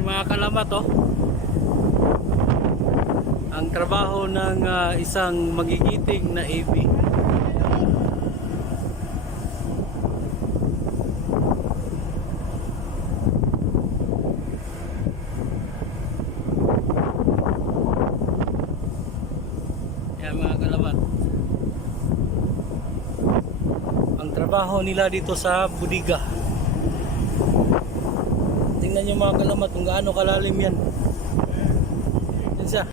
mga kalamat oh. Ang trabaho ng ah, isang magigiting na AV. Yan mga kalamat. Ang trabaho nila dito sa budiga. Tingnan nyo mga kalamat kung gaano kalalim yan. Yan siya.